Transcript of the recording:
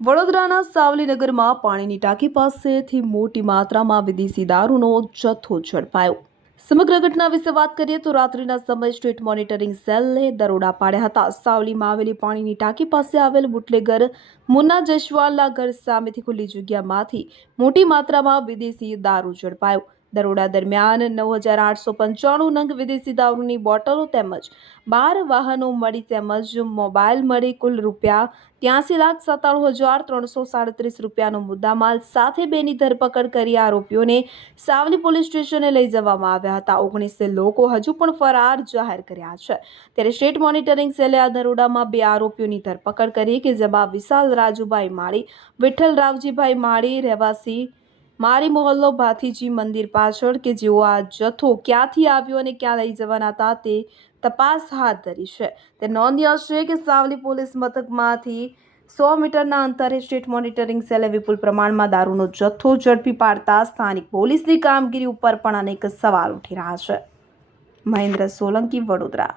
વડોદરાના સાવલીનગરમાં પાણીની ટાંકી પાસેથી મોટી માત્રામાં વિદેશી દારૂનો જથ્થો ઝડપાયો. સમગ્ર ઘટના વિશે વાત કરીએ તો રાત્રિના સમયે સ્ટ્રીટ મોનિટરિંગ સેલને દરોડા પાડ્યા હતા. સાવલીમાં આવેલી પાણીની ટાંકી પાસે આવેલ બુટલેગર મુન્ના જયસ્વાલના ઘર સામેથી ખુલ્લી જગ્યામાંથી મોટી માત્રામાં વિદેશી દારૂ ઝડપાયો. દરોડા દરમિયાન નવ હજાર આઠસો પંચાણું નંગ વિદેશી દારૂની બોટલો તેમજ બાર વાહનો મળી તેમજ મોબાઈલ મળી કુલ રૂપિયા ત્યાંસી લાખ સત્તાણું હજાર ત્રણસો સાડત્રીસ રૂપિયાનો મુદ્દામાલ સાથે બેની ધરપકડ કરી આરોપીઓને સાવલી પોલીસ સ્ટેશને લઈ જવામાં આવ્યા હતા. ઓગણીસ લોકો હજુ પણ ફરાર જાહેર કર્યા છે. ત્યારે સ્ટેટ મોનિટરિંગ સેલે આ દરોડામાં બે આરોપીઓની ધરપકડ કરી કે જેમાં વિશાલ રાજુભાઈ માળી, વિઠ્ઠલ રાવજીભાઈ માળી, રહેવાસી મારી મોહલ્લો ભાથીજી મંદિર પાછળ કે જેઓ આ જથ્થો ક્યાંથી આવ્યો અને ક્યાં લઈ જવાના હતા તે તપાસ હાથ ધરી છે. તે નોંધ્ય છે કે સાવલી પોલીસ મથકમાંથી સો મીટરના અંતરે સ્ટેટ મોનિટરિંગ સેલે વિપુલ પ્રમાણમાં દારૂનો જથ્થો ઝડપી પાડતા સ્થાનિક પોલીસની કામગીરી ઉપર પણ અનેક સવાલ ઉઠી રહ્યા છે. મહેન્દ્ર સોલંકી, વડોદરા.